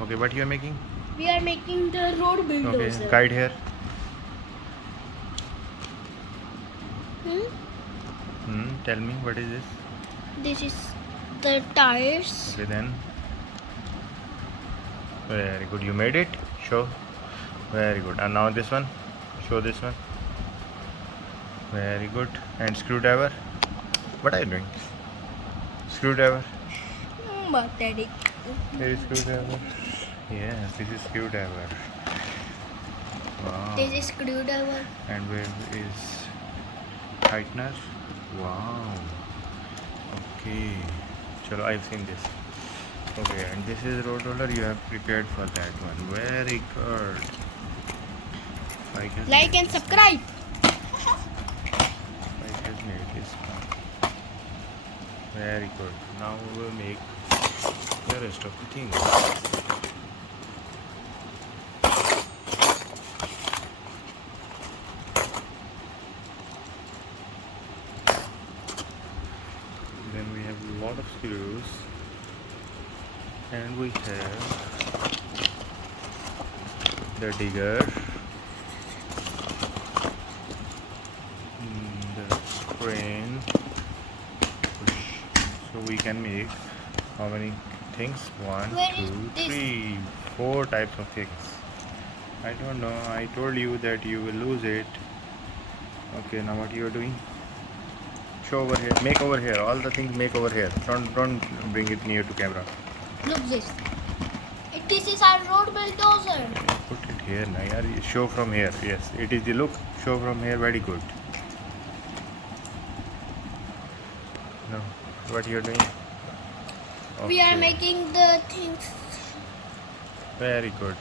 Okay, what you are making? We are making the road bulldozer. Okay, guide here. Tell me, what is this? This is the tires. Okay, then. Very good. You made it? Show. Very good. And now this one. Show this one. Very good. And screwdriver. What are you doing? Screwdriver. Pathetic. Here is screwdriver. Yes, this is screwdriver. Wow. This is screwdriver. And where is tightener? Wow. Okay. Chalo, I've seen this. Okay, and this is road roller. You have prepared for that one. Very good. Like and subscribe. I just made this one. Very good. Now we will make the rest of the things. Then we have a lot of screws, and we have the digger, the crane, push. So we can make how many things? One, Where is two, this? three, 4 types of things. I don't know. I told you that you will lose it. Okay, now what you are doing? Show over here. Make over here. All the things make over here. Don't bring it near to camera. Look this. This is our road bulldozer. Put it here now. Yaar. Show from here. Yes, it is the look. Show from here. Very good. No, what you are doing? We are Okay. making the things. Very good.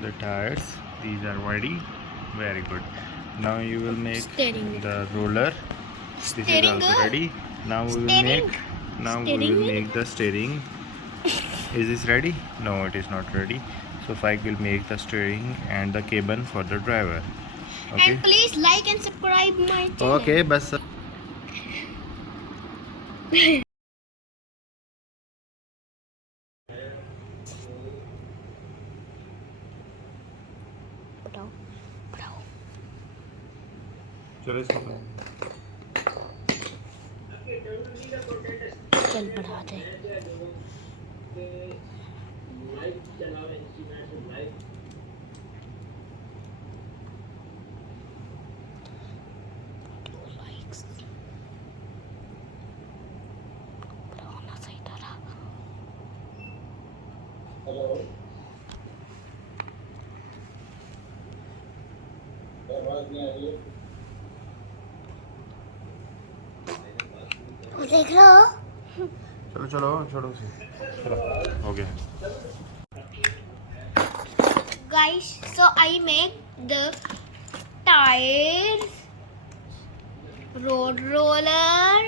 The tires. These are ready. Very good. Now you will make Steering. the roller. This is Steering also wheel. ready. Now we will Steering. make. Now we Steering will wheel. make the steering. Is this ready? No, it is not ready. So FAIQ will make the steering and the cabin for the driver. Okay. And please like and subscribe my channel. Okay, bas. बताओ बताओ चलो इसको चल बढ़ा दे बढ़ाना सही तरह देख रहे हो चलो चलो छोड़ो उसे चलो हो गया guys, so I make the tires, road roller,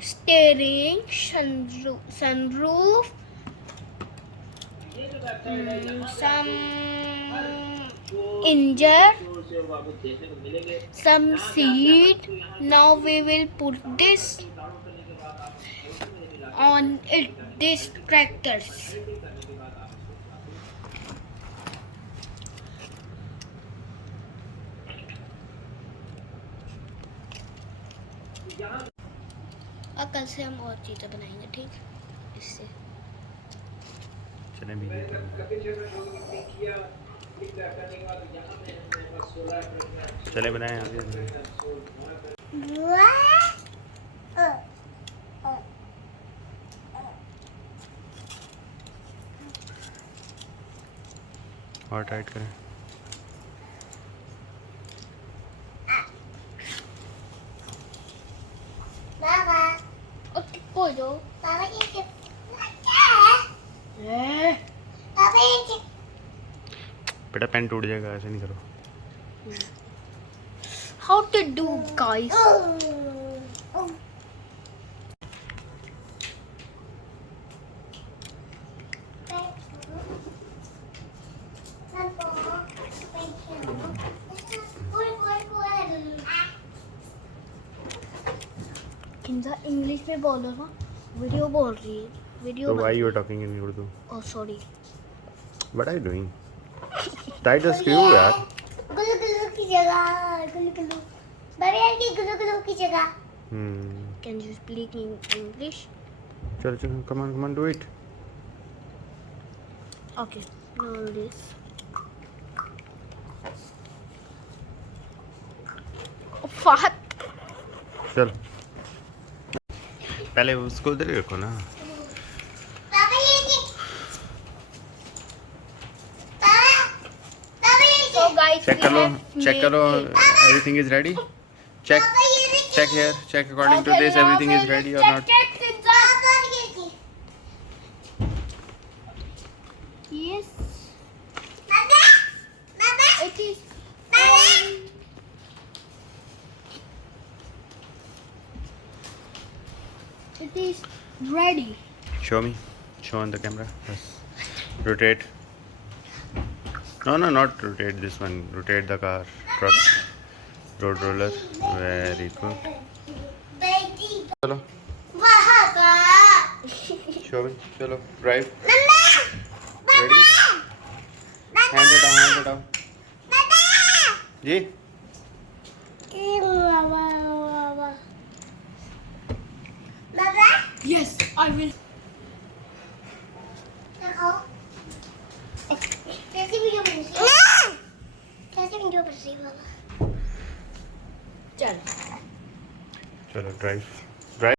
steering, sunroof, some engine, some seat. Now we will put this on it, these tractors. और कल से हम और चीज़ें बनाएंगे ठीक इससे चले भी चले बनाए आगे और टाइट करें हो जाओ बेटा पेन टूट जाएगा ऐसे नहीं करो How to do, guys? Kinza English में बोलो ना वीडियो बोल रही है video So why you are talking in Urdu? Oh sorry What are you doing? Tie the screw यार. गुल्लू गुल्लू की जगह गुल्लू गुल्लू बाबा यार की गुल्लू गुल्लू की जगह can you speak in English चलो चलो, come on, do it. Okay no this फात चल. पहले उसको उधर ही रखो ना. बाबा ये की बाबा ये की तो गाइस Check करो. Everything is ready. Check here. Check according to this, everything is ready or not. Yes. It is. It is ready. Show me. Show on the camera. Yes. Rotate. No, not rotate this one. Rotate the car, truck, road roller. Very good. Chalo. Show me. Chalo. Drive. Ready? Hand it down. जी. Yes, I will. कैसी video बन रही है? कैसी video बन रही है बाबा? चल चलो ड्राइव.